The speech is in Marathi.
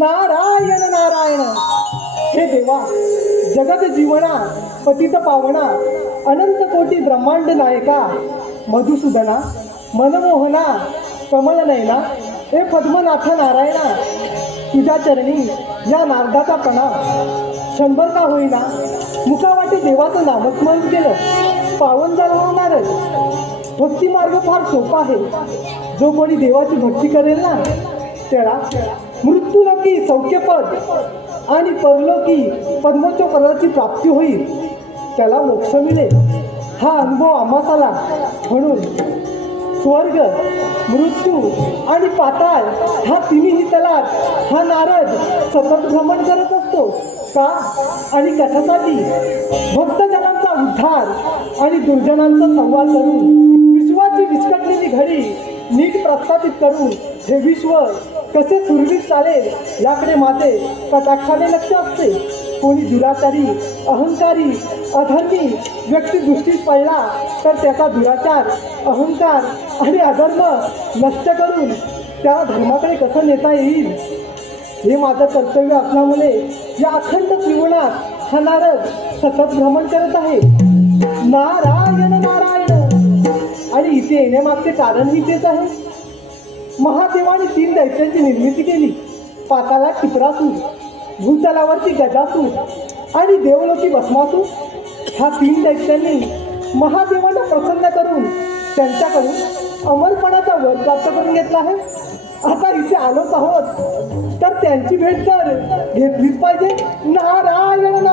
नारायण नारायण. हे देवा जगत जीवना पतित पावना अनंत कोटी ब्रह्मांड नायका मधुसूदना मनमोहना कमल नयना हे पद्मनाथ नारायणा तुझ्या चरणी या नारदाचा प्रणाम. शंभर का होईना मुखावाटी देवाचं नामस्मरण केलं पावन जर होणारच भक्ती मार्ग फार सोपा आहे. जो कोणी देवाची भक्ती करेल ना त्याला मृत्यूलोकी सौख्यपद. आणि परलोकी पद्मचोपदाची प्राप्ती होईल. त्याला मोक्ष मिळेल. हा अनुभव आम्हास आला म्हणून स्वर्ग मृत्यू आणि पाताळ हा तिन्ही तलात हा नारद सतत भ्रमण करत असतो. का? आणि कशासाठी? भक्तजनांचा उद्धार आणि दुर्जनांचा संवाद करून विश्वाची विस्कटलेली घडी नीट प्रस्थापित करून हे विश्व कसे सुरवीत चालेल याकडे माझे कटाक्षाने लक्ष असते. कोणी दुराचारी अहंकारी अधर्मी व्यक्तिदृष्टी पडला तर त्याचा दुराचार अहंकार आणि अधर्म नष्ट करून त्या धर्माकडे कसं नेता येईल? हे माझं कर्तव्य असल्यामुळे या अखंड जीवनात हा नारद सतत भ्रमण करत आहे. नारायण नारायण. आणि इथे येण्यामागचे कारण मी तेच आहे. महादेवाने तीन दैत्यांची निर्मिती केली. पाताला टिपरासूर भूतलावरती गजासूर आणि देवलोकी भस्मासूर ह्या तीन दैत्यांनी महादेवांना प्रसन्न करून त्यांच्याकडून अमरपणाचा वर प्राप्त करून घेतला आहे. आता इथे आलोच आहोत. तर त्यांची भेट तर घेतलीच पाहिजे. नारायण नारायण